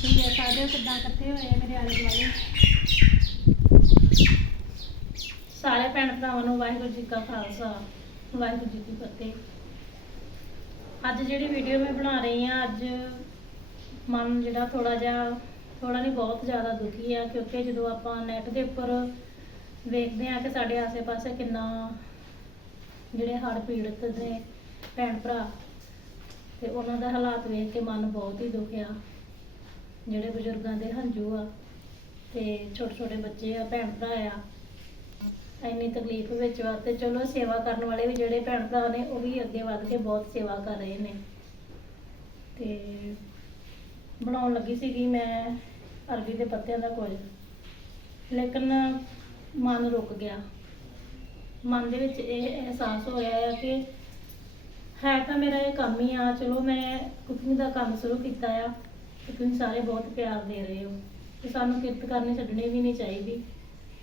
ਤੁਸੀਂ ਦੇਖ ਸਕਦੇ ਹੋ ਕਿੱਦਾਂ ਇਕੱਠੇ ਹੋਏ ਆ ਮੇਰੇ ਆਲੇ ਦੁਆਲੇ। ਸਾਰੇ ਭੈਣ ਭਰਾਵਾਂ ਨੂੰ ਵਾਹਿਗੁਰੂ ਜੀ ਕਾ ਖਾਲਸਾ, ਵਾਹਿਗੁਰੂ ਜੀ ਕੀ ਫਤਿਹ। ਅੱਜ ਜਿਹੜੀ ਵੀਡੀਓ ਮੈਂ ਬਣਾ ਰਹੀ ਆ ਅੱਜ ਮਨ ਜਿਹੜਾ ਥੋੜਾ ਜਿਹਾ ਥੋੜਾ ਨਹੀਂ, ਬਹੁਤ ਜ਼ਿਆਦਾ ਦੁਖੀ ਆ, ਕਿਉਂਕਿ ਜਦੋਂ ਆਪਾਂ ਨੈਟ ਦੇ ਉੱਪਰ ਵੇਖਦੇ ਆ ਕਿ ਸਾਡੇ ਆਸੇ-ਪਾਸੇ ਕਿੰਨਾ ਜਿਹੜੇ ਹੜ੍ਹ ਪੀੜਤ ਦੇ ਭੈਣ ਭਰਾ, ਤੇ ਉਹਨਾਂ ਦਾ ਹਾਲਾਤ ਵੇਖ ਕੇ ਮਨ ਬਹੁਤ ਹੀ ਦੁਖਿਆ ਜਿਹੜੇ ਬਜ਼ੁਰਗਾਂ ਦੇ ਹੰਝੂ ਆ ਤੇ ਛੋਟੇ ਛੋਟੇ ਬੱਚੇ ਆ, ਭੈਣ ਭਰਾ ਆ, ਇੰਨੀ ਤਕਲੀਫ ਵਿੱਚ ਵਾ ਤੇ ਚਲੋ ਸੇਵਾ ਕਰਨ ਵਾਲੇ ਵੀ ਜਿਹੜੇ ਭੈਣ ਭਰਾ ਨੇ, ਉਹ ਵੀ ਅੱਗੇ ਵੱਧ ਕੇ ਬਹੁਤ ਸੇਵਾ ਕਰ ਰਹੇ ਨੇ। ਤੇ ਬਣਾਉਣ ਲੱਗੀ ਸੀਗੀ ਮੈਂ ਅਰਬੀ ਦੇ ਪੱਤਿਆਂ ਦਾ ਕੁਝ, ਲੇਕਿਨ ਮਨ ਰੁਕ ਗਿਆ। ਮਨ ਦੇ ਵਿੱਚ ਇਹ ਅਹਿਸਾਸ ਹੋਇਆ ਆ ਕਿ ਹੈ ਤਾਂ ਮੇਰਾ ਇਹ ਕੰਮ ਹੀ ਆ, ਚਲੋ ਮੈਂ ਕੁਕਿੰਗ ਦਾ ਕੰਮ ਸ਼ੁਰੂ ਕੀਤਾ ਆ ਤੇ ਤੁਸੀਂ ਸਾਰੇ ਬਹੁਤ ਪਿਆਰ ਦੇ ਰਹੇ ਹੋ। ਤੇ ਸਾਨੂੰ ਕਿਰਤ ਕਰਨੀ ਛੱਡਣੀ ਵੀ ਨਹੀਂ ਚਾਹੀਦੀ।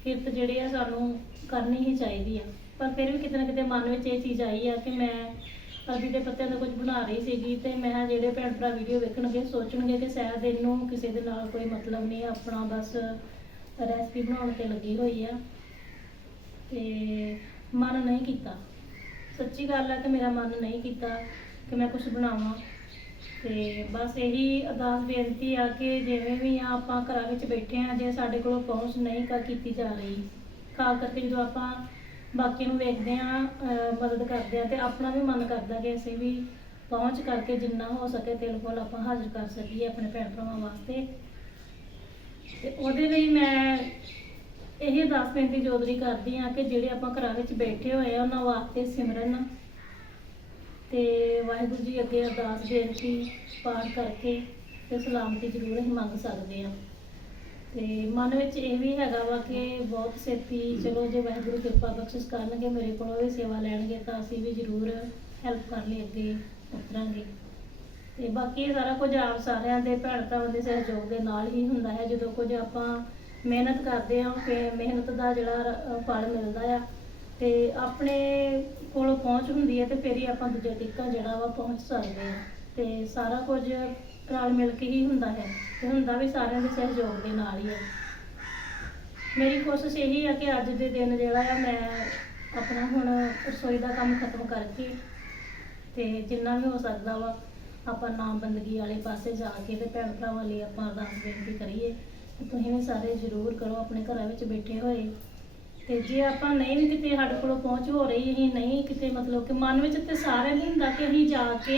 ਕਿਰਤ ਜਿਹੜੀ ਆ ਸਾਨੂੰ ਕਰਨੀ ਹੀ ਚਾਹੀਦੀ ਆ। ਪਰ ਫਿਰ ਵੀ ਕਿਤੇ ਨਾ ਕਿਤੇ ਮਨ ਵਿੱਚ ਇਹ ਚੀਜ਼ ਆਈ ਆ ਕਿ ਮੈਂ ਅਰਬੀ ਦੇ ਪੱਤਿਆਂ ਦਾ ਕੁਝ ਬਣਾ ਰਹੀ ਸੀਗੀ ਤੇ ਮੈਂ ਜਿਹੜੇ ਭੈਣ ਭਰਾ ਵੀਡੀਓ ਵੇਖਣਗੇ, ਸੋਚਣਗੇ ਕਿ ਸ਼ਾਇਦ ਇਹਨੂੰ ਕਿਸੇ ਦੇ ਨਾਲ ਕੋਈ ਮਤਲਬ ਨਹੀਂ ਆਪਣਾ ਬਸ ਰੈਸਪੀ ਬਣਾਉਣ ਤੇ ਲੱਗੀ ਹੋਈ ਆ। ਤੇ ਮਨ ਨਹੀਂ ਕੀਤਾ। ਸੱਚੀ ਗੱਲ ਹੈ ਕਿ ਮੇਰਾ ਮਨ ਨਹੀਂ ਕੀਤਾ ਕਿ ਮੈਂ ਕੁਝ ਬਣਾਵਾਂ। ਤੇ ਬਸ ਇਹੀ ਅਰਦਾਸ ਬੇਨਤੀ ਆ ਕਿ ਜਿਵੇਂ ਵੀ ਆ ਆਪਾਂ ਘਰਾਂ ਵਿੱਚ ਬੈਠੇ ਆ ਜੇ ਸਾਡੇ ਕੋਲ ਪਹੁੰਚ ਨਹੀਂ ਕਰ ਕੀਤੀ ਜਾ ਰਹੀ ਖਾਸ ਕਰਕੇ ਜਦੋਂ ਆਪਾਂ ਬਾਕੀ ਨੂੰ ਵੇਖਦੇ ਆ ਮਦਦ ਕਰਦੇ ਆ ਤੇ ਆਪਣਾ ਵੀ ਮਨ ਕਰਦਾ ਕਿ ਅਸੀਂ ਵੀ ਪਹੁੰਚ ਕਰਕੇ ਜਿੰਨਾ ਹੋ ਸਕੇ ਦਿਲ ਕੋਲ ਆਪਾਂ ਹਾਜ਼ਰ ਕਰ ਸਕੀਏ ਆਪਣੇ ਭੈਣ ਭਰਾਵਾਂ ਵਾਸਤੇ। ਤੇ ਉਹਦੇ ਲਈ ਮੈਂ ਇਹ ਅਰਦਾਸ ਬੇਨਤੀ ਜੋਦਰੀ ਕਰਦੀ ਆ ਕਿ ਜਿਹੜੇ ਆਪਾਂ ਘਰਾਂ ਵਿੱਚ ਬੈਠੇ ਹੋਏ ਆ, ਉਹਨਾਂ ਵਾਸਤੇ ਸਿਮਰਨ ਤੇ ਵਾਹਿਗੁਰੂ ਜੀ ਅੱਗੇ ਅਰਦਾਸ ਬੇਨਤੀ ਪਾਠ ਕਰਕੇ ਤੇ ਸਲਾਮਤੀ ਜ਼ਰੂਰ ਅਸੀਂ ਮੰਗ ਸਕਦੇ ਆ ਤੇ ਮਨ ਵਿੱਚ ਇਹ ਵੀ ਹੈਗਾ ਵਾ ਕਿ ਬਹੁਤ ਛੇਤੀ ਚਲੋ ਜੇ ਵਾਹਿਗੁਰੂ ਕਿਰਪਾ ਬਖਸ਼ਿਸ਼ ਕਰਨਗੇ, ਮੇਰੇ ਕੋਲੋਂ ਵੀ ਸੇਵਾ ਲੈਣਗੇ ਤਾਂ ਅਸੀਂ ਵੀ ਜ਼ਰੂਰ ਹੈਲਪ ਕਰਨ ਲਈ ਅੱਗੇ ਉਤਰਾਂਗੇ। ਤੇ ਬਾਕੀ ਇਹ ਸਾਰਾ ਕੁਝ ਆਪ ਸਾਰਿਆਂ ਦੇ ਭੈਣ ਭਰਾਵਾਂ ਦੇ ਸਹਿਯੋਗ ਦੇ ਨਾਲ ਹੀ ਹੁੰਦਾ ਹੈ। ਜਦੋਂ ਕੁਝ ਆਪਾਂ ਮਿਹਨਤ ਕਰਦੇ ਹਾਂ ਕਿ ਮਿਹਨਤ ਦਾ ਜਿਹੜਾ ਫਲ ਮਿਲਦਾ ਆ ਤੇ ਆਪਣੇ ਕੋਲੋਂ ਪਹੁੰਚ ਹੁੰਦੀ ਹੈ ਤੇ ਫਿਰ ਹੀ ਆਪਾਂ ਦੂਜੇ ਟਿੱਕਾ ਜਿਹੜਾ ਵਾ ਪਹੁੰਚ ਸਕਦੇ ਹਾਂ। ਤੇ ਸਾਰਾ ਕੁਝ ਰਲ ਮਿਲ ਕੇ ਹੀ ਹੁੰਦਾ ਹੈ ਤੇ ਹੁੰਦਾ ਵੀ ਸਾਰਿਆਂ ਦੇ ਸਹਿਯੋਗ ਦੇ ਨਾਲ ਹੀ ਹੈ। ਮੇਰੀ ਕੋਸ਼ਿਸ਼ ਇਹੀ ਆ ਕਿ ਅੱਜ ਦੇ ਦਿਨ ਜਿਹੜਾ ਆ ਮੈਂ ਆਪਣਾ ਹੁਣ ਰਸੋਈ ਦਾ ਕੰਮ ਖਤਮ ਕਰਕੇ ਤੇ ਜਿੰਨਾ ਵੀ ਹੋ ਸਕਦਾ ਵਾ, ਆਪਾਂ ਨਾਮ ਬੰਦਗੀ ਵਾਲੇ ਪਾਸੇ ਜਾ ਕੇ ਤੇ ਭੈਣ ਭਰਾਵਾਂ ਲਈ ਆਪਾਂ ਅਰਦਾਸ ਬੇਨਤੀ ਕਰੀਏ ਤੁਸੀਂ ਵੀ ਸਾਰੇ ਜ਼ਰੂਰ ਕਰੋ, ਆਪਣੇ ਘਰਾਂ ਵਿੱਚ ਬੈਠੇ ਹੋਏ ਤੇ ਜੇ ਆਪਾਂ ਨਹੀਂ ਵੀ ਕਿਤੇ ਸਾਡੇ ਕੋਲੋਂ ਪਹੁੰਚ ਹੋ ਰਹੀ, ਅਸੀਂ ਨਹੀਂ ਕਿਤੇ ਮਤਲਬ ਕਿ ਮਨ ਵਿੱਚ ਤੇ ਸਾਰਿਆਂ ਨੂੰ ਹੁੰਦਾ ਕਿ ਅਸੀਂ ਜਾ ਕੇ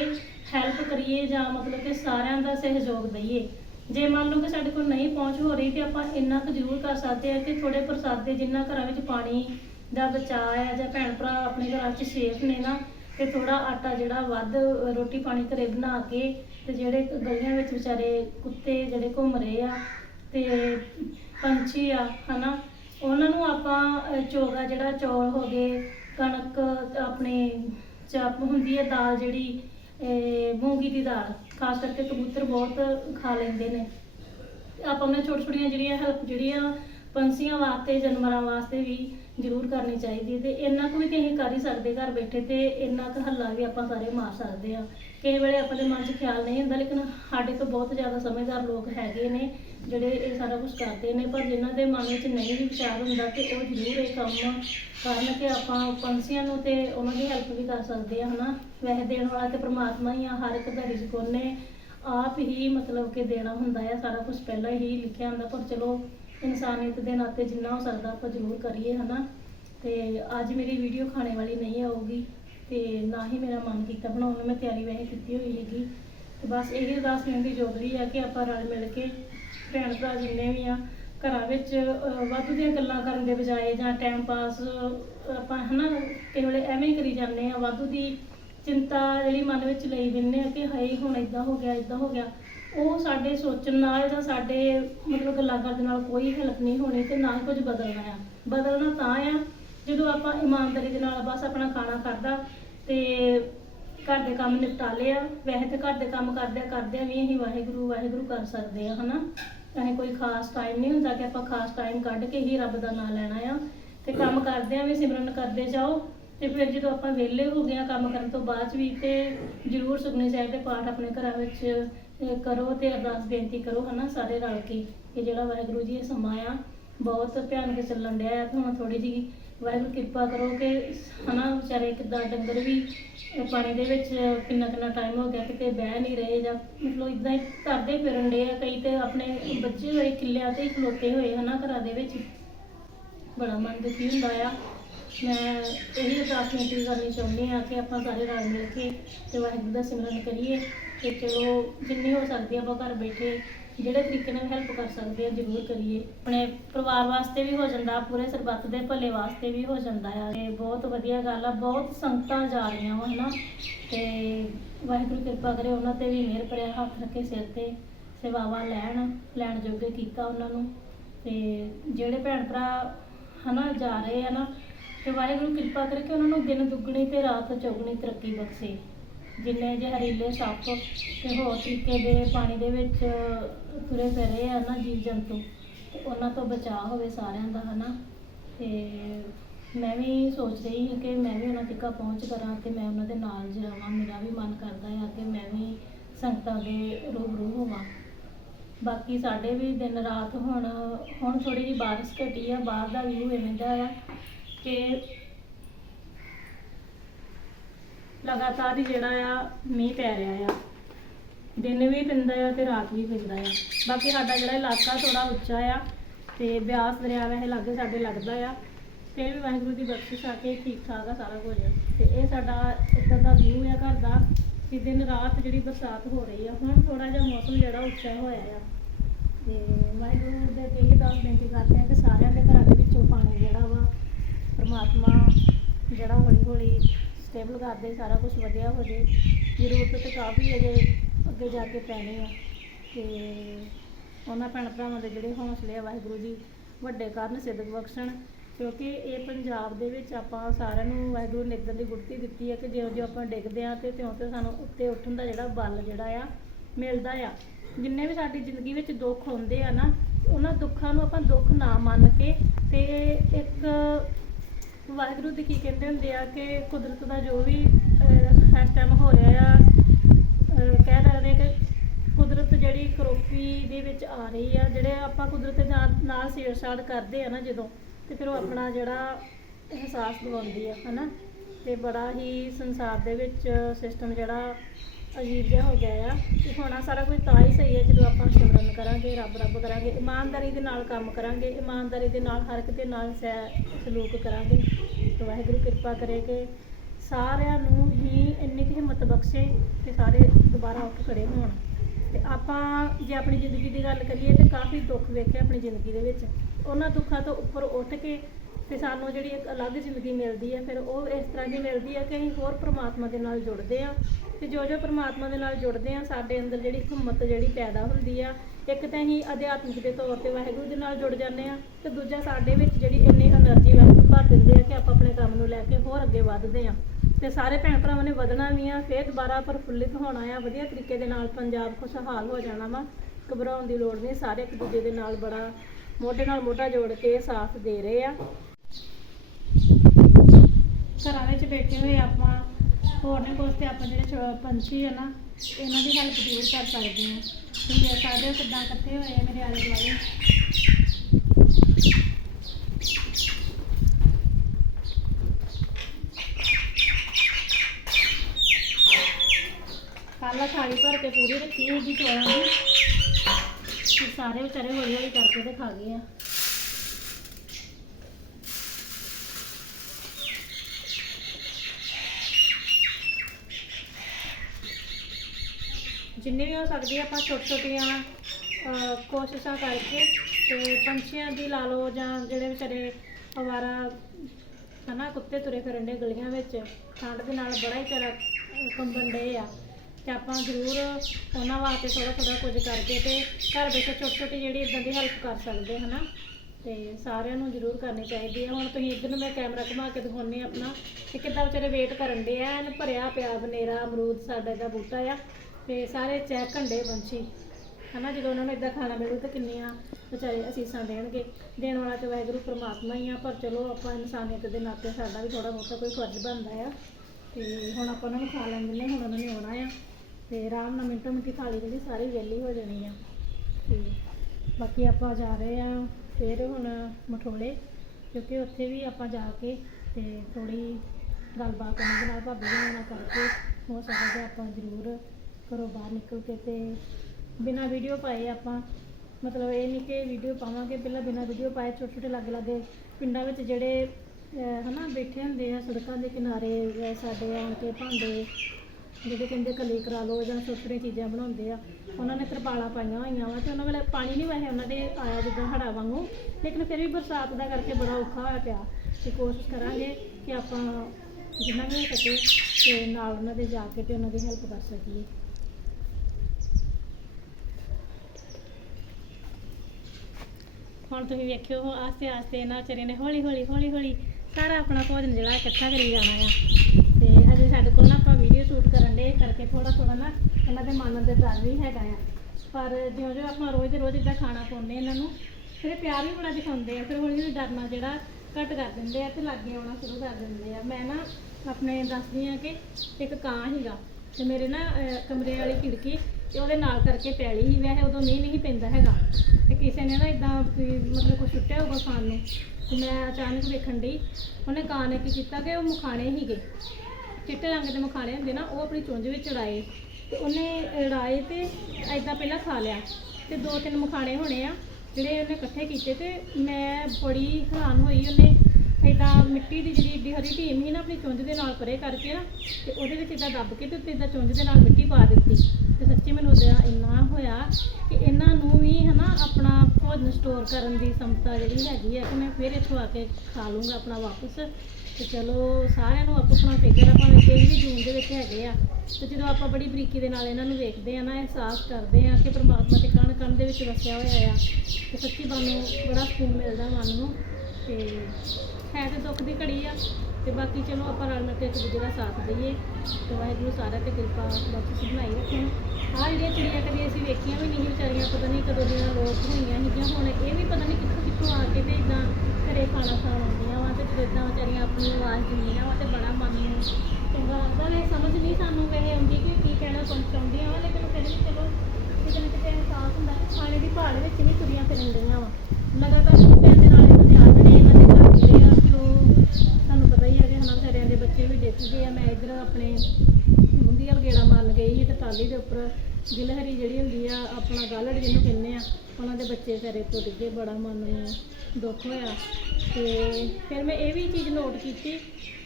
ਹੈਲਪ ਕਰੀਏ ਜਾਂ ਮਤਲਬ ਕਿ ਸਾਰਿਆਂ ਦਾ ਸਹਿਯੋਗ ਦਈਏ। ਜੇ ਮੰਨ ਲਓ ਕਿ ਸਾਡੇ ਕੋਲ ਨਹੀਂ ਪਹੁੰਚ ਹੋ ਰਹੀ ਤੇ ਆਪਾਂ ਇੰਨਾ ਕੁ ਜ਼ਰੂਰ ਕਰ ਸਕਦੇ ਆ ਕਿ ਥੋੜੇ ਪ੍ਰਸਾਦੇ ਜਿੰਨਾ ਘਰਾਂ ਵਿੱਚ ਪਾਣੀ ਦਾ ਬਚਾਅ ਹੈ ਜਾਂ ਭੈਣ ਭਰਾ ਆਪਣੇ ਘਰਾਂ 'ਚ ਸੇਫ ਨੇ ਨਾ, ਤੇ ਥੋੜਾ ਆਟਾ ਜਿਹੜਾ ਵੱਧ ਰੋਟੀ ਪਾਣੀ ਘਰੇ ਬਣਾ ਕੇ ਤੇ ਜਿਹੜੇ ਗਲੀਆਂ ਵਿੱਚ ਵਿਚਾਰੇ ਕੁੱਤੇ ਜਿਹੜੇ ਘੁੰਮ ਰਹੇ ਆ ਤੇ ਪੰਛੀ ਆ, ਹਨਾ ਉਹਨਾਂ ਨੂੰ ਆਪਾਂ ਚੋਗਾ ਜਿਹੜਾ ਚੌਲ ਹੋ ਗਏ, ਕਣਕ, ਆਪਣੇ ਚਾਪ ਹੁੰਦੀ ਹੈ, ਦਾਲ ਜਿਹੜੀ ਮੂੰਗੀ ਦੀ ਦਾਲ, ਖਾਸ ਕਰਕੇ ਕਬੂਤਰ ਬਹੁਤ ਖਾ ਲੈਂਦੇ ਨੇ। ਆਪਾਂ ਉਹਨਾਂ ਛੋਟੀਆਂ ਛੋਟੀਆਂ ਜਿਹੜੀਆਂ ਹੈਲਪ ਜਿਹੜੀਆਂ ਪੰਛੀਆਂ ਵਾਸਤੇ, ਜਾਨਵਰਾਂ ਵਾਸਤੇ ਵੀ ਜ਼ਰੂਰ ਕਰਨੀ ਚਾਹੀਦੀ ਹੈ ਤੇ ਇਹਨਾਂ ਕੁ ਵੀ ਕਰ ਹੀ ਸਕਦੇ ਘਰ ਬੈਠੇ ਤੇ ਇੰਨਾ ਕੁ ਹੱਲਾ ਵੀ ਆਪਾਂ ਸਾਰੇ ਮਾਰ ਸਕਦੇ ਆ ਕਈ ਵੇਲੇ ਆਪਾਂ ਦੇ ਮਨ 'ਚ ਖਿਆਲ ਨਹੀਂ ਹੁੰਦਾ, ਲੇਕਿਨ ਸਾਡੇ ਤੋਂ ਬਹੁਤ ਜ਼ਿਆਦਾ ਸਮਝਦਾਰ ਲੋਕ ਹੈਗੇ ਨੇ, ਜਿਹੜੇ ਇਹ ਸਾਰਾ ਕੁਝ ਕਰਦੇ ਨੇ, ਪਰ ਜਿਨ੍ਹਾਂ ਦੇ ਮਨ ਵਿੱਚ ਨਹੀਂ ਵੀ ਵਿਚਾਰ ਹੁੰਦਾ ਕਿ ਉਹ ਜ਼ਰੂਰ ਇਹ ਕੰਮ ਕਰਨ ਕਿ ਆਪਾਂ ਪੰਛੀਆਂ ਨੂੰ ਤੇ ਉਹਨਾਂ ਦੀ ਹੈਲਪ ਵੀ ਕਰ ਸਕਦੇ ਆ ਹਨਾ? ਵੈਸੇ ਦੇਣ ਵਾਲਾ ਤੇ ਪ੍ਰਮਾਤਮਾ ਹੀ ਆ, ਹਰ ਇੱਕ ਦਾ ਰਿਜ਼ਕ ਉਹਨੇ ਆਪ ਹੀ ਮਤਲਬ ਕਿ ਦੇਣਾ ਹੁੰਦਾ ਆ, ਸਾਰਾ ਕੁਝ ਪਹਿਲਾਂ ਹੀ ਲਿਖਿਆ ਹੁੰਦਾ, ਪਰ ਚਲੋ ਇਨਸਾਨੀਅਤ ਦੇ ਨਾਤੇ ਜਿੰਨਾ ਹੋ ਸਕਦਾ ਆਪਾਂ ਜ਼ਰੂਰ ਕਰੀਏ, ਹਨਾ? ਤੇ ਅੱਜ ਮੇਰੀ ਵੀਡੀਓ ਖਾਣੇ ਵਾਲੀ ਨਹੀਂ ਆਊਗੀ ਤੇ ਨਾ ਹੀ ਮੇਰਾ ਮਨ ਕੀਤਾ ਬਣਾਉਣ ਨੂੰ, ਮੈਂ ਤਿਆਰੀ ਵੈਸੇ ਕੀਤੀ ਹੋਈ ਹੈਗੀ ਤੇ ਬਸ ਇਹ ਅਰਦਾਸ ਦੀ ਜੋਦਰੀ ਆ ਕਿ ਆਪਾਂ ਰਲ ਮਿਲ ਕੇ ਭੈਣ ਭਰਾ ਜਿੰਨੇ ਵੀ ਆ, ਘਰਾਂ ਵਿੱਚ ਵਾਧੂ ਦੀਆਂ ਗੱਲਾਂ ਕਰਨ ਦੇ ਬਜਾਏ ਜਾਂ ਟਾਈਮ ਪਾਸ ਆਪਾਂ ਹਨਾ, ਕਿਸੇ ਵੇਲੇ ਐਵੇਂ ਹੀ ਕਰੀ ਜਾਂਦੇ ਆ, ਵਾਧੂ ਦੀ ਚਿੰਤਾ ਜਿਹੜੀ ਮਨ ਵਿੱਚ ਲਈ ਦਿੰਦੇ ਆ ਕਿ ਹਾਏ, ਹੁਣ ਇਦਾਂ ਹੋ ਗਿਆ ਇਦਾਂ ਹੋ ਗਿਆ। ਉਹ ਸਾਡੇ ਸੋਚਣ ਨਾਲ ਜਾਂ ਸਾਡੇ ਮਤਲਬ ਗੱਲਾਂ ਕਰਨ ਨਾਲ ਕੋਈ ਹੈਲਪ ਨਹੀਂ ਹੋਣੀ ਤੇ ਨਾ ਹੀ ਕੁਝ ਬਦਲਣਾ ਆ। ਬਦਲਣਾ ਤਾਂ ਆ ਜਦੋਂ ਆਪਾਂ ਇਮਾਨਦਾਰੀ ਦੇ ਨਾਲ ਬਸ ਆਪਣਾ ਖਾਣਾ ਖਾਦਾ ਤੇ ਘਰ ਦੇ ਕੰਮ ਨਿਪਟਾ ਲਿਆ ਵੈਸੇ ਤਾਂ ਘਰ ਦੇ ਕੰਮ ਕਰਦਿਆਂ ਕਰਦਿਆਂ ਵੀ ਅਸੀਂ ਵਾਹਿਗੁਰੂ ਵਾਹਿਗੁਰੂ ਕਰ ਸਕਦੇ ਆ, ਹਨਾ? ਅਸੀਂ ਕੋਈ ਖਾਸ ਟਾਈਮ ਨਹੀਂ ਹੁੰਦਾ ਕਿ ਆਪਾਂ ਖਾਸ ਟਾਈਮ ਕੱਢ ਕੇ ਹੀ ਰੱਬ ਦਾ ਨਾਮ ਲੈਣਾ ਆ। ਤੇ ਕੰਮ ਕਰਦਿਆਂ ਵੀ ਸਿਮਰਨ ਕਰਦੇ ਜਾਓ ਤੇ ਫਿਰ ਜਦੋਂ ਆਪਾਂ ਵਿਹਲੇ ਹੋ ਗਏ ਆ ਕੰਮ ਕਰਨ ਤੋਂ ਬਾਅਦ 'ਚ ਵੀ ਤੇ ਜ਼ਰੂਰ ਸੁਖਨੇ ਸਾਹਿਬ ਦੇ ਪਾਠ ਆਪਣੇ ਘਰਾਂ ਵਿੱਚ ਕਰੋ ਤੇ ਅਰਦਾਸ ਬੇਨਤੀ ਕਰੋ, ਹਨਾ, ਸਾਰੇ ਰਲ ਕੇ ਕਿ ਜਿਹੜਾ ਵਾਹਿਗੁਰੂ ਜੀ ਇਹ ਸਮਾਂ ਆ, ਬਹੁਤ ਭਿਆਨਕ ਚੱਲਣ ਡਿਆ ਆ। ਹੁਣ ਥੋੜੀ ਜਿਹੀ ਵਾਹਿਗੁਰੂ ਕਿਰਪਾ ਕਰੋ ਕਿ ਹਨਾ ਵਿਚਾਰੇ ਕਿੱਦਾਂ ਡੰਗਰ ਵੀ ਪਾਣੀ ਦੇ ਵਿੱਚ ਕਿੰਨਾ ਕਿੰਨਾ ਟਾਈਮ ਹੋ ਗਿਆ ਕਿਤੇ ਬਹਿ ਨਹੀਂ ਰਹੇ ਜਾਂ ਮਤਲਬ ਇਦਾਂ ਹੀ ਕਰਦੇ ਫਿਰਨ ਡੇ ਆ, ਕਈ ਤੇ ਆਪਣੇ ਬੱਚੇ ਹੋਏ ਕਿੱਲਿਆਂ ਤੇ ਹੀ ਖਲੋਤੇ ਹੋਏ ਹਨਾ ਘਰਾਂ ਦੇ ਵਿੱਚ। ਬੜਾ ਮਨ ਦੁਖੀ ਹੁੰਦਾ ਆ। ਮੈਂ ਇਹੀ ਅਰਦਾਸ ਬੇਨਤੀ ਕਰਨੀ ਚਾਹੁੰਦੀ ਆ ਕਿ ਆਪਾਂ ਸਾਰੇ ਰਲ ਮਿਲ ਕੇ ਤੇ ਵਾਹਿਗੁਰੂ ਦਾ ਸਿਮਰਨ ਕਰੀਏ ਤੇ ਚਲੋ ਜਿੰਨੀ ਹੋ ਸਕਦੀ ਆਪਾਂ ਘਰ ਬੈਠੇ ਜਿਹੜੇ ਤਰੀਕੇ ਨਾਲ ਹੈਲਪ ਕਰ ਸਕਦੇ ਆ, ਜ਼ਰੂਰ ਕਰੀਏ। ਆਪਣੇ ਪਰਿਵਾਰ ਵਾਸਤੇ ਵੀ ਹੋ ਜਾਂਦਾ, ਪੂਰੇ ਸਰਬੱਤ ਦੇ ਭਲੇ ਵਾਸਤੇ ਵੀ ਹੋ ਜਾਂਦਾ ਆ। ਤੇ ਬਹੁਤ ਵਧੀਆ ਗੱਲ ਆ, ਬਹੁਤ ਸੰਗਤਾਂ ਜਾ ਰਹੀਆਂ ਵਾ, ਹਨਾ। ਤੇ ਵਾਹਿਗੁਰੂ ਕਿਰਪਾ ਕਰੇ ਉਹਨਾਂ ਤੇ ਵੀ ਮਿਹਰ ਭਰਿਆ, ਹੱਥ ਰੱਖੇ, ਸਿਰ ਤੇ ਸੇਵਾਵਾਂ ਲੈਣ ਲੈਣ ਜੋਗੇ ਕੀਤਾ ਉਹਨਾਂ ਨੂੰ। ਤੇ ਜਿਹੜੇ ਭੈਣ ਭਰਾ, ਹਨਾ, ਜਾ ਰਹੇ ਆ ਨਾ, ਤੇ ਵਾਹਿਗੁਰੂ ਕਿਰਪਾ ਕਰਕੇ ਉਹਨਾਂ ਨੂੰ ਦਿਨ ਦੁੱਗਣੀ ਤੇ ਰਾਤ ਚੌਗਣੀ ਤਰੱਕੀ ਬਖਸ਼ੇ। ਜਿੰਨੇ ਜ਼ਹਿਰੀਲੇ ਸੱਪ ਤੇ ਹੋਰ ਤਰੀਕੇ ਦੇ ਪਾਣੀ ਦੇ ਵਿੱਚ ਤੁਰੇ ਫਿਰ ਰਹੇ ਆ ਨਾ ਜੀਵ ਜੰਤੂ, ਤੇ ਉਹਨਾਂ ਤੋਂ ਬਚਾਅ ਹੋਵੇ ਸਾਰਿਆਂ ਦਾ, ਹਨਾ? ਤੇ ਮੈਂ ਵੀ ਸੋਚ ਰਹੀ ਹਾਂ ਕਿ ਮੈਂ ਵੀ ਉਹਨਾਂ ਤੱਕ ਪਹੁੰਚ ਕਰਾਂ ਤੇ ਮੈਂ ਉਹਨਾਂ ਦੇ ਨਾਲ ਜਾਵਾਂ, ਮੇਰਾ ਵੀ ਮਨ ਕਰਦਾ ਹੈ ਕਿ ਮੈਂ ਵੀ ਸੰਗਤਾਂ ਦੇ ਰੂਬਰੂ ਹੋਵਾਂ। ਬਾਕੀ ਸਾਡੇ ਵੀ ਦਿਨ ਰਾਤ ਹੁਣ ਹੁਣ ਥੋੜੀ ਜਿਹੀ ਬਾਰਿਸ਼ ਘਟੀ ਆ, ਬਾਹਰ ਦਾ ਵਿਊ ਇਵੇਂ ਦਾ ਆ ਕਿ ਲਗਾਤਾਰ ਹੀ ਜਿਹੜਾ ਆ, ਮੀਂਹ ਪੈ ਰਿਹਾ ਆ। ਦਿਨ ਵੀ ਪੈਂਦਾ ਆ ਤੇ ਰਾਤ ਵੀ ਪੈਂਦਾ ਆ। ਬਾਕੀ ਸਾਡਾ ਜਿਹੜਾ ਇਲਾਕਾ ਥੋੜਾ ਉੱਚਾ ਆ ਤੇ ਬਿਆਸ ਦਰਿਆ ਵੈਸੇ ਲਾਗੇ ਸਾਡੇ ਲੱਗਦਾ ਆ। ਫਿਰ ਵੀ ਵਾਹਿਗੁਰੂ ਦੀ ਬਖਸ਼ਿਸ਼ ਆ ਕੇ ਠੀਕ ਠਾਕ ਆ ਸਾਰਾ ਕੁਝ। ਤੇ ਇਹ ਸਾਡਾ ਇੱਧਰ ਦਾ ਵਿਊ ਆ ਘਰ ਦਾ ਕਿ ਦਿਨ ਰਾਤ ਜਿਹੜੀ ਬਰਸਾਤ ਹੋ ਰਹੀ ਆ, ਹੁਣ ਥੋੜਾ ਜਿਹਾ ਮੌਸਮ ਜਿਹੜਾ ਉੱਚਾ ਹੋਇਆ ਆ। ਤੇ ਵਾਹਿਗੁਰੂ ਦੇ ਅੱਗੇ ਇਹ ਦਾਸ ਬੇਨਤੀ ਕਰਦੇ ਆ ਕਿ ਸਾਰਿਆਂ ਦੇ ਘਰਾਂ ਦੇ ਵਿੱਚੋਂ ਪਾਣੀ ਜਿਹੜਾ ਵਾ, ਪਰਮਾਤਮਾ ਜਿਹੜਾ ਹੌਲੀ ਹੌਲੀ ਸਟੇਬਲ ਕਰਦੇ ਸਾਰਾ ਕੁਝ ਵਧੀਆ ਹੋ ਜੇ। ਜ਼ਰੂਰਤ ਤਾਂ ਕਾਫੀ ਅਜੇ ਅੱਗੇ ਜਾ ਕੇ ਪੈਣੀ ਆ। ਤੇ ਉਹਨਾਂ ਭੈਣ ਭਰਾਵਾਂ ਦੇ ਜਿਹੜੇ ਹੌਸਲੇ ਆ ਵਾਹਿਗੁਰੂ ਜੀ, ਵੱਡੇ ਕਰਨ ਸਿੱਧਕ ਬਖਸ਼ਣ। ਕਿਉਂਕਿ ਇਹ ਪੰਜਾਬ ਦੇ ਵਿੱਚ ਆਪਾਂ ਸਾਰਿਆਂ ਨੂੰ ਵਾਹਿਗੁਰੂ ਨੇ ਇੱਦਾਂ ਦੀ ਗੁੜਤੀ ਦਿੱਤੀ ਹੈ ਕਿ ਜਿਉਂ ਜਿਉਂ ਆਪਾਂ ਡਿੱਗਦੇ ਆ ਤੇ ਤਿਉਂ ਤਿਉਂ ਸਾਨੂੰ ਉੱਤੇ ਉੱਠਣ ਦਾ ਜਿਹੜਾ ਬਲ ਜਿਹੜਾ ਆ, ਮਿਲਦਾ ਆ। ਜਿੰਨੇ ਵੀ ਸਾਡੀ ਜ਼ਿੰਦਗੀ ਵਿੱਚ ਦੁੱਖ ਹੁੰਦੇ ਆ ਨਾ, ਉਹਨਾਂ ਦੁੱਖਾਂ ਨੂੰ ਆਪਾਂ ਦੁੱਖ ਨਾ ਮੰਨ ਕੇ ਤੇ ਇੱਕ ਵਾਹਿਗੁਰੂ ਦੇ ਕੀ ਕਹਿੰਦੇ ਹੁੰਦੇ ਆ ਕਿ ਕੁਦਰਤ ਦਾ ਜੋ ਵੀ ਇਸ ਟਾਈਮ ਹੋ ਰਿਹਾ ਆ ਕਹਿ ਸਕਦੇ ਕਿ ਕੁਦਰਤ ਜਿਹੜੀ ਕਰੋਪੀ ਦੇ ਵਿੱਚ ਆ ਰਹੀ ਆ, ਜਿਹੜੇ ਆਪਾਂ ਕੁਦਰਤ ਦੇ ਨਾਲ ਨਾਲ ਛੇੜਛਾੜ ਕਰਦੇ ਆ ਨਾ ਜਦੋਂ, ਤੇ ਫਿਰ ਉਹ ਆਪਣਾ ਜਿਹੜਾ ਅਹਿਸਾਸ ਦਿਵਾਉਂਦੀ ਆ, ਹਨਾ? ਤੇ ਬੜਾ ਹੀ ਸੰਸਾਰ ਦੇ ਵਿੱਚ ਸਿਸਟਮ ਜਿਹੜਾ ਅਜੀਬ ਜਿਹਾ ਹੋ ਗਿਆ ਆ ਕਿ ਹੋਣਾ ਸਾਰਾ ਕੁਝ ਤਾਂ ਹੀ ਸਹੀ ਹੈ ਜਦੋਂ ਆਪਾਂ ਸਿਮਰਨ ਕਰਾਂਗੇ, ਰੱਬ ਰੱਬ ਕਰਾਂਗੇ, ਇਮਾਨਦਾਰੀ ਦੇ ਨਾਲ ਕੰਮ ਕਰਾਂਗੇ, ਇਮਾਨਦਾਰੀ ਦੇ ਨਾਲ ਹਰ ਇੱਕ ਦੇ ਨਾਲ ਸਹਿ ਸਲੂਕ ਕਰਾਂਗੇ। ਤੇ ਵਾਹਿਗੁਰੂ ਕਿਰਪਾ ਕਰੇ ਕਿ ਸਾਰਿਆਂ ਨੂੰ ਹੀ ਇੰਨੀ ਕੁ ਹਿੰਮਤ ਬਖਸ਼ੇ ਕਿ ਸਾਰੇ ਦੁਬਾਰਾ ਉੱਠ ਖੜੇ ਹੋਣ। ਤੇ ਆਪਾਂ ਜੇ ਆਪਣੀ ਜ਼ਿੰਦਗੀ ਦੀ ਗੱਲ ਕਰੀਏ ਤੇ ਕਾਫੀ ਦੁੱਖ ਵੇਖੇ ਆਪਣੀ ਜ਼ਿੰਦਗੀ ਦੇ ਵਿੱਚ। ਉਹਨਾਂ ਦੁੱਖਾਂ ਤੋਂ ਉੱਪਰ ਉੱਠ ਕੇ ਵੀ ਸਾਨੂੰ ਜਿਹੜੀ ਇੱਕ ਅਲੱਗ ਜ਼ਿੰਦਗੀ ਮਿਲਦੀ ਹੈ, ਫਿਰ ਉਹ ਇਸ ਤਰ੍ਹਾਂ ਦੀ ਮਿਲਦੀ ਹੈ ਕਿ ਅਸੀਂ ਹੋਰ ਪਰਮਾਤਮਾ ਦੇ ਨਾਲ ਜੁੜਦੇ ਹਾਂ ਤੇ ਜੋ ਜੋ ਪਰਮਾਤਮਾ ਦੇ ਨਾਲ ਜੁੜਦੇ ਹਾਂ, ਸਾਡੇ ਅੰਦਰ ਜਿਹੜੀ ਹਿੰਮਤ ਜਿਹੜੀ ਪੈਦਾ ਹੁੰਦੀ ਆ, ਇੱਕ ਤਾਂ ਅਸੀਂ ਅਧਿਆਤਮਿਕ ਦੇ ਤੌਰ ਤੇ ਵਾਹਿਗੁਰੂ ਦੇ ਨਾਲ ਜੁੜ ਜਾਂਦੇ ਹਾਂ ਤੇ ਦੂਜਾ ਸਾਡੇ ਵਿੱਚ ਜਿਹੜੀ ਇੰਨੀ એનર્ਜੀ ਵਾਂਗ ਭਰ ਦਿੰਦੇ ਆ ਕਿ ਆਪਾਂ ਆਪਣੇ ਕੰਮ ਨੂੰ ਲੈ ਕੇ ਹੋਰ ਅੱਗੇ ਵੱਧਦੇ ਹਾਂ। ਤੇ ਸਾਰੇ ਭੈਣ ਭਰਾਵਾਂ ਨੇ ਵਧਣਾ ਵੀ ਆ, ਫੇਰ ਦੁਬਾਰਾ ਪ੍ਰਫੁੱਲਿਤ ਹੋਣਾ ਆ, ਵਧੀਆ ਤਰੀਕੇ ਦੇ ਨਾਲ ਪੰਜਾਬ ਖੁਸ਼ਹਾਲ ਹੋ ਜਾਣਾ ਵਾ, ਘਬਰਾਉਣ ਦੀ ਲੋੜ ਨਹੀਂ, ਸਾਰੇ ਇੱਕ ਦੂਜੇ ਦੇ ਨਾਲ ਬੜਾ ਮੋਢੇ ਨਾਲ ਮੋਢਾ ਜੋੜ ਕੇ ਸਾਥ ਦੇ ਰਹੇ ਆ। ਘਰਾਂ ਵਿੱਚ ਬੈਠੇ ਹੋਏ ਆਪਾਂ, ਹੋਰ ਨੇ ਕੋਲ ਤੇ ਆਪਾਂ ਜਿਹੜੇ ਛੋ- ਪੰਛੀ ਆ ਨਾ, ਇਹਨਾਂ ਦੀ ਹੈਲਪ ਜ਼ਰੂਰ ਕਰ ਸਕਦੇ ਹਾਂ। ਤੁਸੀਂ ਦੇਖ ਸਕਦੇ ਕਿੱਦਾਂ ਇਕੱਠੇ ਹੋਏ ਆ ਮੇਰੇ ਆਲੇ ਦੁਆਲੇ? ਕੱਲ੍ਹ ਥਾਲੀ ਭਰ ਕੇ ਪੂਰੀ ਰੱਖੀ ਸੀਗੀ ਚੌਲਾਂ ਦੀ। ਤੇ ਸਾਰੇ ਵਿਚਾਰੇ ਹੌਲੀ ਹੌਲੀ ਕਰਕੇ ਤੇ ਖਾ ਗਏ ਆ। ਜਿੰਨੀ ਵੀ ਹੋ ਸਕਦੀ ਆ, ਆਪਾਂ ਛੋਟੇ ਛੋਟੀਆਂ ਕੋਸ਼ਿਸ਼ਾਂ ਕਰਕੇ ਤੇ ਪੰਛੀਆਂ ਦੀ ਲਾ ਲਓ ਜਾਂ ਜਿਹੜੇ ਵਿਚਾਰੇ ਅਵਾਰਾ, ਹਨਾ, ਕੁੱਤੇ ਤੁਰੇ ਫਿਰਨ ਦੇ ਗਲੀਆਂ ਵਿੱਚ, ਠੰਡ ਦੇ ਨਾਲ ਬੜਾ ਹੀ ਚਰਾ ਕੰਬਣ ਡਏ ਆ। ਤੇ ਆਪਾਂ ਜ਼ਰੂਰ ਉਹਨਾਂ ਵਾਸਤੇ ਥੋੜਾ ਥੋੜਾ ਕੁਝ ਕਰਕੇ ਤੇ ਘਰ ਵਿੱਚ ਛੋਟੀ ਛੋਟੀ ਜਿਹੜੀ ਇਦਾਂ ਦੀ ਹੈਲਪ ਕਰ ਸਕਦੇ ਹਨਾ। ਤੇ ਸਾਰਿਆਂ ਨੂੰ ਜ਼ਰੂਰ ਕਰਨੀ ਚਾਹੀਦੀ ਹੈ ਹੁਣ ਤੁਸੀਂ ਇੱਧਰ ਨੂੰ ਮੈਂ ਕੈਮਰਾ ਘੁਮਾ ਕੇ ਦਿਖਾਉਂਦੀ ਹਾਂ ਆਪਣਾ ਕਿ ਕਿੱਦਾਂ ਵਿਚਾਰੇ ਵੇਟ ਕਰਨ ਦੇ ਐਨ ਭਰਿਆ ਪਿਆ ਬਨੇਰਾ, ਅਮਰੂਦ ਸਾਡਾ ਦਾ ਬੂਟਾ ਆ ਤੇ ਸਾਰੇ ਚੈੱਕ ਘੰਡੇ ਬੰਛੀ ਹਨਾ, ਜਦੋਂ ਉਹਨਾਂ ਨੂੰ ਇਦਾਂ ਖਾਣਾ ਮਿਲੂ ਤਾਂ ਕਿੰਨੀਆਂ ਵਿਚਾਰੇ ਅਸੀਸਾਂ ਦੇਣਗੇ। ਦੇਣ ਵਾਲਾ ਤੇ ਵਾਹਿਗੁਰੂ ਪ੍ਰਮਾਤਮਾ ਹੀ ਆ, ਪਰ ਚਲੋ ਆਪਾਂ ਇਨਸਾਨੀਅਤ ਦੇ ਨਾਤੇ ਸਾਡਾ ਵੀ ਥੋੜਾ ਬਹੁਤਾ ਕੋਈ ਫਰਜ਼ ਬਣਦਾ ਆ। ਤੇ ਹੁਣ ਆਪਾਂ ਉਹਨਾਂ ਨੂੰ ਖਾ ਲੈਂਦੇ ਨੇ ਹੁਣ ਉਹਨਾਂ ਨੇ ਆਉਣਾ ਆ। ਤੇ ਆਰਾਮ ਨਾਲ ਮਿੰਟੋ ਮਿੰਟੀ ਥਾਲੀ ਜਿਹੜੀ ਸਾਰੀ ਵਿਹਲੀ ਹੋ ਜਾਣੀ ਆ। ਤੇ ਬਾਕੀ ਆਪਾਂ ਜਾ ਰਹੇ ਆ ਫਿਰ ਹੁਣ ਮਠੋਲੇ, ਕਿਉਂਕਿ ਉੱਥੇ ਵੀ ਆਪਾਂ ਜਾ ਕੇ ਤੇ ਥੋੜੀ ਗੱਲਬਾਤ ਉਹਨਾਂ ਦੇ ਨਾਲ, ਭਾਬੀ ਦੇ ਨਾਲ ਕਰਕੇ, ਹੋ ਸਕਦਾ ਆਪਾਂ ਜ਼ਰੂਰ ਘਰੋਂ ਬਾਹਰ ਨਿਕਲ ਕੇ ਤੇ ਬਿਨਾਂ ਵੀਡੀਓ ਪਾਏ ਆਪਾਂ। ਮਤਲਬ ਇਹ ਨਹੀਂ ਕਿ ਵੀਡੀਓ ਪਾਵਾਂਗੇ, ਪਹਿਲਾਂ ਬਿਨਾਂ ਵੀਡੀਓ ਪਾਏ ਛੋਟੇ ਛੋਟੇ ਲਾਗੇ ਲਾਗੇ ਪਿੰਡਾਂ ਵਿੱਚ ਜਿਹੜੇ, ਅਹ, ਹਨਾ, ਬੈਠੇ ਹੁੰਦੇ ਆ ਸੜਕਾਂ ਦੇ ਕਿਨਾਰੇ ਸਾਡੇ ਆਣ ਕੇ ਭਾਂਡੇ, ਜਿਹੜੇ ਕਹਿੰਦੇ ਕਲੀ ਕਰਾ ਲਓ ਜਾਂ ਛੋਟੇ ਛੋਟੀਆਂ ਚੀਜ਼ਾਂ ਬਣਾਉਂਦੇ ਆ, ਉਹਨਾਂ ਨੇ ਤਰਪਾਲਾਂ ਪਾਈਆਂ ਹੋਈਆਂ ਵਾ ਤੇ ਉਹਨਾਂ ਵੇਲੇ ਪਾਣੀ ਨਹੀਂ ਵੈਸੇ ਉਹਨਾਂ ਦੇ ਆਇਆ ਜਿੱਦਾਂ ਹੜਾ ਵਾਂਗੂ, ਲੇਕਿਨ ਫਿਰ ਵੀ ਬਰਸਾਤ ਦਾ ਕਰਕੇ ਬੜਾ ਔਖਾ ਹੋਇਆ ਪਿਆ ਤੇ ਕੋਸ਼ਿਸ਼ ਕਰਾਂਗੇ ਕਿ ਆਪਾਂ ਜਿੰਨਾ ਵੀ ਹੋ ਸਕੇ ਤੇ ਨਾਲ ਉਹਨਾਂ ਦੇ ਜਾ ਕੇ ਤੇ ਉਹਨਾਂ ਦੀ ਹੈਲਪ ਕਰ ਸਕੀਏ। ਹੁਣ ਤੁਸੀਂ ਵੇਖਿਓ ਆਸਤੇ ਆਸਤੇ ਇਹਨਾਂ ਵਿਚਾਰੇ ਨੇ ਹੌਲੀ ਹੌਲੀ ਹੌਲੀ ਹੌਲੀ ਸਾਰਾ ਆਪਣਾ ਭੋਜਨ ਜਿਹੜਾ ਇਕੱਠਾ ਕਰੀ ਜਾਣਾ ਆ। ਤੇ ਅਜੇ ਸਾਡੇ ਕੋਲ ਨਾ ਆਪਾਂ ਵੀਡੀਓ ਸ਼ੂਟ ਕਰਨ ਦੇ ਕਰਕੇ ਥੋੜਾ ਥੋੜਾ ਨਾ ਇਹਨਾਂ ਦੇ ਮਨ ਦੇ ਡਰ ਵੀ ਹੈਗਾ ਆ। ਪਰ ਜਿਉਂ ਜਿਉਂ ਆਪਾਂ ਰੋਜ਼ ਦੇ ਰੋਜ਼ ਇਦਾਂ ਖਾਣਾ ਪਾਉਂਦੇ ਇਹਨਾਂ ਨੂੰ, ਫਿਰ ਇਹ ਪਿਆਰ ਵੀ ਬੜਾ ਦਿਖਾਉਂਦੇ ਆ, ਫਿਰ ਹੌਲੀ ਹੌਲੀ ਡਰਨਾ ਜਿਹੜਾ ਘੱਟ ਕਰ ਦਿੰਦੇ ਆ ਤੇ ਲਾਗੇ ਆਉਣਾ ਸ਼ੁਰੂ ਕਰ ਦਿੰਦੇ ਆ। ਮੈਂ ਨਾ ਆਪਣੇ ਦੱਸਦੀ ਆ ਕਿ ਇੱਕ ਕਾਂ ਸੀਗਾ ਤੇ ਮੇਰੇ ਨਾ ਕਮਰੇ ਵਾਲੀ ਖਿੜਕੀ ਤੇ ਉਹਦੇ ਨਾਲ ਕਰਕੇ ਪੈਲੀ ਸੀ, ਵੈਸੇ ਉਦੋਂ ਮੀਂਹ ਨਹੀਂ ਪੈਂਦਾ ਹੈਗਾ। ਤੇ ਕਿਸੇ ਨੇ ਨਾ ਇਦਾਂ ਮਤਲਬ ਕੁਛ ਸੁੱਟਿਆ ਹੋਊਗਾ ਖਾਣ ਨੂੰ, ਤੇ ਮੈਂ ਅਚਾਨਕ ਵੇਖਣ ਡਈ, ਉਹਨੇ ਕਾਂ ਨੇ ਕੀ ਕੀਤਾ ਕਿ ਉਹ ਮਖਾਣੇ ਸੀਗੇ। ਚਿੱਟੇ ਰੰਗ ਦੇ ਮਖਾਣੇ ਹੁੰਦੇ ਨਾ, ਉਹ ਆਪਣੀ ਚੁੰਝ ਵਿੱਚ ਉਡਾਏ ਤੇ ਉਹਨੇ ਉਡਾਏ ਤੇ ਐਦਾਂ ਪਹਿਲਾਂ ਖਾ ਲਿਆ। ਤੇ ਦੋ ਤਿੰਨ ਮਖਾਣੇ ਹੋਣੇ ਆ, ਜਿਹੜੇ ਉਹਨੇ ਇਕੱਠੇ ਕੀਤੇ ਤੇ ਮੈਂ ਬੜੀ ਹੈਰਾਨ ਹੋਈ, ਉਹਨੇ ਐਦਾਂ ਮਿੱਟੀ ਦੀ ਜਿਹੜੀ ਏਡੀ ਹਰੀ ਢੀਮ ਸੀ ਨਾ, ਆਪਣੀ ਚੁੰਝ ਦੇ ਨਾਲ ਪਰੇ ਕਰਕੇ ਨਾ, ਤੇ ਉਹਦੇ ਵਿੱਚ ਇਦਾਂ ਦੱਬ ਕੇ ਤੇ ਉੱਤੇ ਇਦਾਂ ਚੁੰਝ ਦੇ ਨਾਲ ਮਿੱਟੀ ਪਾ ਦਿੱਤੀ। ਤੇ ਸੱਚੀ ਮੈਨੂੰ ਉਹਦਾ ਇੰਨਾ ਹੋਇਆ ਕਿ ਇਹਨਾਂ ਨੂੰ ਵੀ ਹਨਾ ਆਪਣਾ ਭੋਜਨ ਸਟੋਰ ਕਰਨ ਦੀ ਸਮਤਾ ਜਿਹੜੀ ਹੈਗੀ ਹੈ ਕਿ ਮੈਂ ਫਿਰ ਇੱਥੋਂ ਆ ਕੇ ਖਾ ਲੂੰਗਾ ਆਪਣਾ ਵਾਪਸ। ਤੇ ਚਲੋ ਸਾਰਿਆਂ ਨੂੰ ਆਪੋ ਆਪਣਾ ਫਿਕਰ ਆ, ਭਾਵੇਂ ਕੋਈ ਵੀ ਜੂਨ ਦੇ ਵਿੱਚ ਹੈਗੇ ਆ। ਤੇ ਜਦੋਂ ਆਪਾਂ ਬੜੀ ਬਰੀਕੀ ਦੇ ਨਾਲ ਇਹਨਾਂ ਨੂੰ ਵੇਖਦੇ ਆ ਨਾ, ਅਹਿਸਾਸ ਕਰਦੇ ਆ ਕਿ ਪ੍ਰਮਾਤਮਾ ਦੇ ਕਣ ਕਣ ਦੇ ਵਿੱਚ ਵਸਿਆ ਹੋਇਆ ਆ, ਤੇ ਸੱਚੀ ਸਾਨੂੰ ਬੜਾ ਸਕੂਨ ਮਿਲਦਾ ਮਨ ਨੂੰ। ਤੇ ਹੈ ਤੇ ਦੁੱਖ ਦੀ ਘੜੀ ਆ। ਤੇ ਬਾਕੀ ਚਲੋ ਆਪਾਂ ਰਲ ਮਿਲ ਕੇ ਇੱਕ ਦੂਜੇ ਦਾ ਸਾਥ ਦਈਏ ਤੇ ਵਾਹਿਗੁਰੂ ਸਾਰਿਆਂ ਤੇ ਕਿਰਪਾ ਬਖਸ਼ਿਸ਼ ਬਣਾਈ ਰੱਖਣ। ਆਹ ਜਿਹੜੀਆਂ ਚਿੜੀਆਂ ਕਦੇ ਅਸੀਂ ਵੇਖੀਆਂ ਵੀ ਨਹੀਂ, ਵਿਚਾਰੀਆਂ ਪਤਾ ਨਹੀਂ ਕਦੋਂ ਦੀਆਂ ਲੋਕ ਹੋਈਆਂ ਸੀਗੀਆਂ ਹੁਣ ਇਹ ਵੀ ਪਤਾ ਨਹੀਂ ਕਿੱਥੋਂ ਕਿੱਥੋਂ ਆ ਕੇ ਤੇ ਇਦਾਂ ਘਰੇ ਖਾਣਾ ਖਾਣ ਆਉਂਦੀਆਂ ਵਾ ਤੇ ਜਦੋਂ ਇਦਾਂ ਵਿਚਾਰੀਆਂ ਆਪਣੀ ਆਵਾਜ਼ ਦਿੰਦੀਆਂ ਵਾ ਤੇ ਬੜਾ ਮਨ ਨੂੰ ਚੰਗਾ ਲੱਗਦਾ ਵੇ। ਸਮਝ ਨਹੀਂ ਸਾਨੂੰ ਕਹੇ ਆਉਂਦੀ ਕਿ ਕੀ ਕਹਿਣਾ ਚਾਹੁੰਦੀਆਂ ਵਾ, ਲੇਕਿਨ ਫਿਰ ਵੀ ਚਲੋ ਕਿਤੇ ਨਾ ਕਿਤੇ ਅਹਿਸਾਸ ਹੁੰਦਾ ਕਿ ਖਾਣੇ ਦੀ ਭਾਲ ਵਿੱਚ ਵੀ ਤੁਰੀਆਂ ਫਿਰਨ ਡਈਆਂ ਵਾ। ਲਗਾਤਾਰ ਕੁੱਤਿਆਂ ਦੇ ਨਾਲ ਇਹਨਾਂ ਦੇ ਆ ਜਾਣੇ ਇਹਨਾਂ ਦੇ ਘਰ ਜਿਹੜੇ ਆ ਫਿਰ ਉਹ ਤੁਹਾਨੂੰ ਪਤਾ ਹੀ ਹੈ ਕਿ ਹਨਾ ਵਿਚਾਰਿਆਂ ਦੇ ਬੱਚੇ ਵੀ ਡਿੱਗ ਗਏ ਆ ਮੈਂ ਇੱਧਰ ਆਪਣੇ ਮੁੰਦੀ ਵਾਲ ਗੇੜਾ ਮਾਰਨ ਗਈ ਸੀ ਤੇ ਟਾਲੀ ਦੇ ਉੱਪਰ ਗਿਲਹਰੀ ਜਿਹੜੀ ਹੁੰਦੀ ਆ, ਆਪਣਾ ਗਾਲੜ ਜਿਹਨੂੰ ਕਹਿੰਦੇ ਆ, ਉਹਨਾਂ ਦੇ ਬੱਚੇ ਵਿਚਾਰੇ ਤੋਂ ਡਿੱਗੇ, ਬੜਾ ਮਨ ਨੂੰ ਦੁੱਖ ਹੋਇਆ। ਤੇ ਫਿਰ ਮੈਂ ਇਹ ਵੀ ਚੀਜ਼ ਨੋਟ ਕੀਤੀ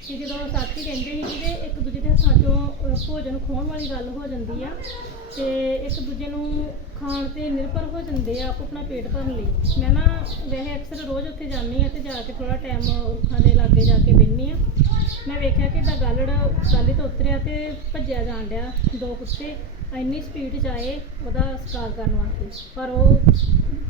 ਕਿ ਜਦੋਂ ਸਾਥੀ ਕਹਿੰਦੇ ਸੀ ਕਿ ਇੱਕ ਦੂਜੇ ਦੇ ਹੱਥਾਂ 'ਚੋਂ ਭੋਜਨ ਖੋਹਣ ਵਾਲੀ ਗੱਲ ਹੋ ਜਾਂਦੀ ਆ, ਤੇ ਇੱਕ ਦੂਜੇ ਨੂੰ ਖਾਣ ਤੇ ਨਿਰਭਰ ਹੋ ਜਾਂਦੇ ਆ, ਆਪੋ ਆਪਣਾ ਪੇਟ ਭਰਨ ਲਈ। ਮੈਂ ਨਾ ਵੈਸੇ ਅਕਸਰ ਰੋਜ਼ ਉੱਥੇ ਜਾਂਦੀ ਆ ਤੇ ਜਾ ਕੇ ਥੋੜਾ ਟਾਈਮ ਰੁੱਖਾਂ ਦੇ ਲਾਗੇ ਜਾ ਕੇ ਬਹਿੰਦੀ ਆ ਮੈਂ ਵੇਖਿਆ ਕਿ ਦਾ ਗਾਲੜ ਟਾਲੀ ਤੋਂ ਉਤਰਿਆ ਤੇ ਭੱਜਿਆ ਜਾਣ ਡਿਆ ਦੋ ਕੁੱਤੇ। ਇੰਨੀ ਸਪੀਡ 'ਚ ਆਏ ਉਹਦਾ ਸ਼ਿਕਾਰ ਕਰਨ ਵਾਸਤੇ। ਪਰ ਉਹ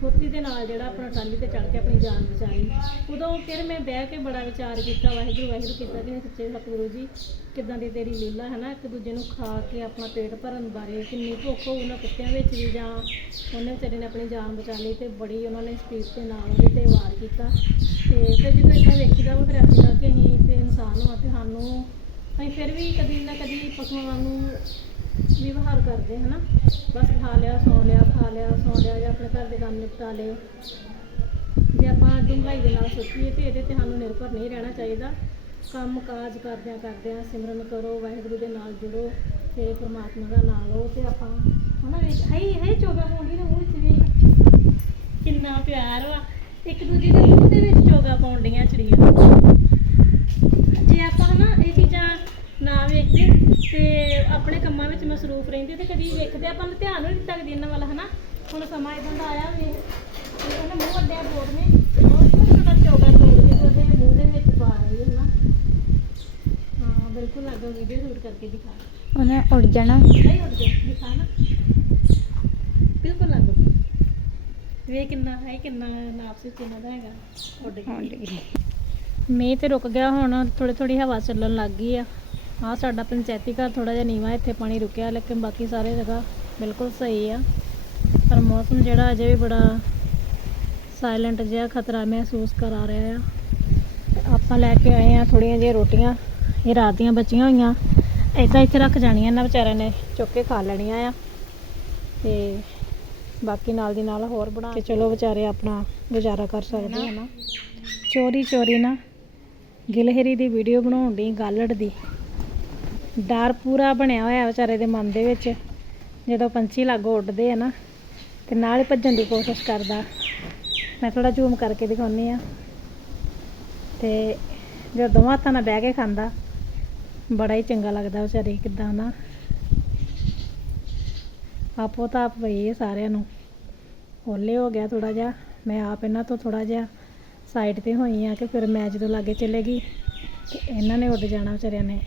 ਫੁਰਤੀ ਦੇ ਨਾਲ ਜਿਹੜਾ ਆਪਣਾ ਟਾਲੀ ਤੇ ਚੜ ਕੇ ਆਪਣੀ ਜਾਨ ਬਚਾਈ। ਉਦੋਂ ਫਿਰ ਮੈਂ ਬਹਿ ਕੇ ਬੜਾ ਵਿਚਾਰ ਕੀਤਾ, ਵਾਹਿਗੁਰੂ ਵਾਹਿਗੁਰੂ ਕੀਤਾ ਕਿ ਸੱਚੇ ਸਤਿਗੁਰੂ ਜੀ, ਕਿੱਦਾਂ ਦੀ ਤੇਰੀ ਲੀਲਾ ਹੈ ਨਾ, ਇੱਕ ਦੂਜੇ ਨੂੰ ਖਾ ਕੇ ਆਪਣਾ ਪੇਟ ਭਰਨ ਬਾਰੇ, ਕਿੰਨੀ ਭੁੱਖ ਹੋਊ ਉਹਨਾਂ ਕੁੱਤਿਆਂ ਵਿੱਚ ਵੀ ਜਾਂ ਉਹਨੇ ਵਿਚਾਰੇ ਨੇ ਆਪਣੀ ਜਾਨ ਬਚਾ ਲਈ ਤੇ ਬੜੀ ਉਹਨਾਂ ਨੇ ਸਪੀਡ ਦੇ ਨਾਲ ਉਹਦੇ ਤੇ ਵਾਰ ਕੀਤਾ। ਤੇ ਫਿਰ ਜਦੋਂ ਇਦਾਂ ਵੇਖੀਦਾ ਵਾ, ਫਿਰ ਆਖੀਦਾ ਕਿ ਅਸੀਂ ਤੇ ਇਨਸਾਨ ਨੂੰ ਤੇ ਸਾਨੂੰ ਅਸੀਂ ਫਿਰ ਵੀ ਕਦੀ ਨਾ ਕਦੀ ਪਸ਼ੂਆਂ ਨੂੰ ਵਿਵਹਾਰ ਕਰਦੇ, ਹਨਾ? ਬਸ ਖਾ ਲਿਆ, ਸੌ ਲਿਆ, ਖਾ ਲਿਆ, ਸੌ ਲਿਆ ਜਾਂ ਆਪਣੇ ਘਰ ਦੇ ਕੰਮ ਨਿਪਟਾ ਲਏ। ਜੇ ਆਪਾਂ ਡੂੰਘਾਈ ਦੇ ਨਾਲ ਸੋਚੀਏ ਤੇ ਇਹਦੇ ਤੇ ਸਾਨੂੰ ਨਿਰਭਰ ਨਹੀਂ ਰਹਿਣਾ ਚਾਹੀਦਾ। ਕੰਮ ਕਾਜ ਕਰਦਿਆਂ ਕਰਦਿਆਂ ਸਿਮਰਨ ਕਰੋ, ਵਾਹਿਗੁਰੂ ਦੇ ਨਾਲ ਜੁੜੋ, ਤੇ ਪ੍ਰਮਾਤਮਾ ਦਾ ਨਾਮ ਲਓ ਤੇ ਆਪਾਂ, ਹਨਾ, ਇਹ ਹਈ ਹਈ ਚੋਗਾ ਪਾਉਂਦੀ ਨਾ ਮੂੰਹ ਵਿੱਚ ਵੀ। ਕਿੰਨਾ ਪਿਆਰ ਵਾ। ਇੱਕ ਦੂਜੇ ਦੇ ਮੂੰਹ ਦੇ ਵਿੱਚ ਚੋਗਾ ਪਾਉਂਦੀਆਂ ਚਿੜੀਆਂ ਜੇ ਆਪਾਂ, ਹਨਾ, ਇਹ ਚੀਜ਼ਾਂ ਨਾ ਵੇਖਦੇ ਤੇ ਆਪਣੇ ਕੰਮਾਂ ਵਿੱਚ ਮਸਰੂਫ ਰਹਿੰਦੇ ਤੇ ਕਦੀ ਵੇਖਦੇ ਆਪਾਂ ਨੂੰ ਧਿਆਨ ਨਹੀਂ ਦਿੱਤਾ ਕਦੀ ਇਹਨਾਂ ਵੱਲ ਹਨਾ? ਹੁਣ ਸਮਾਂ ਇਦਾਂ ਦਾ ਆਇਆ ਵੀ ਉਹਨੇ ਮੂੰਹ ਵੱਡਿਆ ਬੋਟ ਨੇ। ਉਹ ਛੋਟਾ ਚੋਗਾ ਤੋੜ ਕੇ ਤੇ ਉਹਦੇ ਮੂੰਹ ਦੇ ਵਿੱਚ ਪਾ ਰਹੀ ਹੈ ਨਾ ਹਾਂ ਬਿਲਕੁਲ ਲੱਗਾ ਵੀਡੀਓ ਸ਼ੂਟ ਕਰਕੇ ਦਿਖਾ। ਉਹਨੇ ਉੱਡ ਜਾਣਾ। ਨਹੀਂ ਉੱਡ ਜਾ ਦਿਖਾ ਨਾ। ਬਿਲਕੁਲ ਲੱਗਾ ਵੇ ਕਿੰਨਾ ਹੈ ਕਿੰਨਾ ਨਾਪਸੀ ਚਿੰਨਾ ਦਾ ਹੈਗਾ। ਉੱਡ ਗਿਆ। ਮੀਂਹ ਤੇ ਰੁਕ ਗਿਆ ਹੁਣ ਥੋੜੀ ਥੋੜੀ ਹਵਾ ਚੱਲਣ ਲੱਗ ਗਈ ਆ। ਆ ਸਾਡਾ ਪੰਚਾਇਤੀ ਘਰ ਥੋੜਾ ਜਿਹਾ ਨੀਵਾ, ਇੱਥੇ ਪਾਣੀ ਰੁਕਿਆ, ਲੇਕਿਨ ਬਾਕੀ ਸਾਰੇ ਜਗ੍ਹਾ ਬਿਲਕੁਲ ਸਹੀ ਆ। ਪਰ ਮੌਸਮ ਜਿਹੜਾ ਅਜੇ ਵੀ ਬੜਾ ਸਾਇਲੈਂਟ ਜਿਹਾ ਖਤਰਾ ਮਹਿਸੂਸ ਕਰਾ ਰਿਹਾ ਆ। ਆਪਾਂ ਲੈ ਕੇ ਆਏ ਆ ਥੋੜੀਆਂ ਜਿਹੀਆਂ ਰੋਟੀਆਂ, ਇਹ ਰਾਤ ਦੀਆਂ ਬਚੀਆਂ ਹੋਈਆਂ। ਏਦਾਂ ਇੱਥੇ ਰੱਖ ਜਾਣੀਆਂ ਇਹਨਾਂ ਵਿਚਾਰਿਆਂ ਨੇ, ਚੁੱਕ ਕੇ ਖਾ ਲੈਣੀਆਂ ਆ। ਤੇ ਬਾਕੀ ਨਾਲ ਦੀ ਨਾਲ ਹੋਰ ਬਣਾ ਕੇ ਚਲੋ ਵਿਚਾਰੇ ਆਪਣਾ ਗੁਜ਼ਾਰਾ ਕਰ ਸਕਦੇ ਆ ਨਾ। ਚੋਰੀ ਚੋਰੀ ਨਾ, ਗਿਲਹਰੀ ਦੀ ਵੀਡੀਓ ਬਣਾਉਣ ਦੀ ਗਾਲੜ ਦੀ। ਡਰ ਪੂਰਾ ਬਣਿਆ ਹੋਇਆ ਵਿਚਾਰੇ ਦੇ ਮਨ ਦੇ ਵਿੱਚ। ਜਦੋਂ ਪੰਛੀ ਲਾਗੋ ਉੱਡਦੇ ਆ ਨਾ, ਤੇ ਨਾਲ ਹੀ ਭੱਜਣ ਦੀ ਕੋਸ਼ਿਸ਼ ਕਰਦਾ। ਮੈਂ ਥੋੜਾ ਜ਼ੂਮ ਕਰਕੇ ਦਿਖਾਉਣੀ ਆ ਤੇ ਜਦੋਂ ਦੋਵਾਂ ਹੱਥਾਂ ਨਾਲ ਬਹਿ ਕੇ ਖਾਂਦਾ, ਬੜਾ ਹੀ ਚੰਗਾ ਲੱਗਦਾ ਵਿਚਾਰੇ ਕਿਦਾਂ ਨਾ। ਆਪੋ ਤਾਂ ਆਪ ਪਈ ਸਾਰਿਆਂ ਨੂੰ। ਹੋਲੇ ਹੋ ਗਿਆ ਥੋੜਾ ਜਿਹਾ। ਮੈਂ ਆਪ ਇਹਨਾਂ ਤੋਂ ਥੋੜਾ ਜਿਹਾ ਸਾਈਡ ਤੇ ਹੋਈ ਆ ਕਿ ਫਿਰ ਮੈਂ ਜਦੋਂ ਲਾਗੇ ਚਲੇਗੀ ਤੇ ਇਹਨਾਂ ਨੇ ਉੱਡ ਜਾਣਾ ਵਿਚਾਰਿਆਂ ਨੇ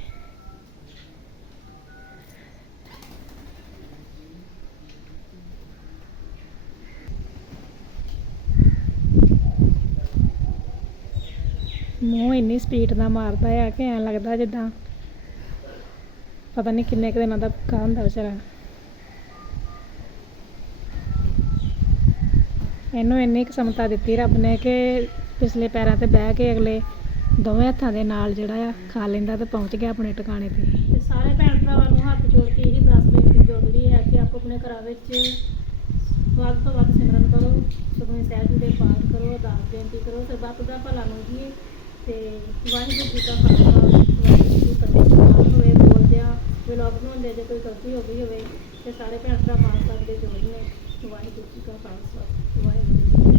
ਮੂੰਹ ਇੰਨੀ ਸਪੀਡ ਨਾਲ ਮਾਰਦਾ ਆ ਕਿ ਐਂ ਲੱਗਦਾ ਜਿੱਦਾਂ ਪਤਾ ਨਹੀਂ ਕਿੰਨੇ ਕੁ ਦਿਨਾਂ ਦਾ ਭੁੱਖਾ ਹੁੰਦਾ ਵਿਚਾਰਾ। ਇਹਨੂੰ ਇੰਨੀ ਕਿਸਮਤਾ ਦਿੱਤੀ ਰੱਬ ਨੇ ਕਿ ਪਿਛਲੇ ਪੈਰਾਂ ਤੇ ਬਹਿ ਕੇ ਅਗਲੇ ਦੋਵੇਂ ਹੱਥਾਂ ਦੇ ਨਾਲ ਜਿਹੜਾ ਆ ਖਾ ਲੈਂਦਾ ਤੇ ਪਹੁੰਚ ਗਿਆ ਆਪਣੇ ਟਿਕਾਣੇ ਤੇ। ਤੇ ਸਾਰੇ ਭੈਣ ਭਰਾਵਾਂ ਨੂੰ ਹੱਥ ਜੋੜ ਕੇ ਇਹੀ ਦੱਸ ਬੇਨਤੀ ਜੋੜਦੀ ਹੈ ਕਿ ਆਪੋ ਆਪਣੇ ਘਰਾਂ ਵਿੱਚ ਵੱਧ ਤੋਂ ਵੱਧ ਸਿਮਰਨ ਕਰੋ ਸੁਖਮਨੀ ਸਾਹਿਬ ਜੀ ਦੇ ਪਾਠ ਕਰੋ ਦਾਸ ਬੇਨਤੀ ਕਰੋ ਸਰਬੱਤ ਦਾ ਭਲਾ ਮੰਗੀਏ। ਤੇ ਵਾਹਿਗੁਰੂ ਜੀ ਕਾ ਖਾਲਸਾ, ਵਾਹਿਗੁਰੂ ਜੀ ਫਤਿਹ। ਨਾਮ ਹੋਏ ਬੋਲਦਿਆਂ ਵਲੌਗ ਬਣਾਉਂਦੇ ਜੇ ਕੋਈ ਗਲਤੀ ਹੋ ਗਈ ਹੋਵੇ, ਤੇ ਸਾਰੇ ਭੈਣ ਭਰਾ ਮਾਨ ਸਕਦੇ ਜੋੜ ਨੇ। ਵਾਹਿਗੁਰੂ ਜੀ ਕਾ ਖਾਲਸਾ, ਵਾਹਿਗੁਰੂ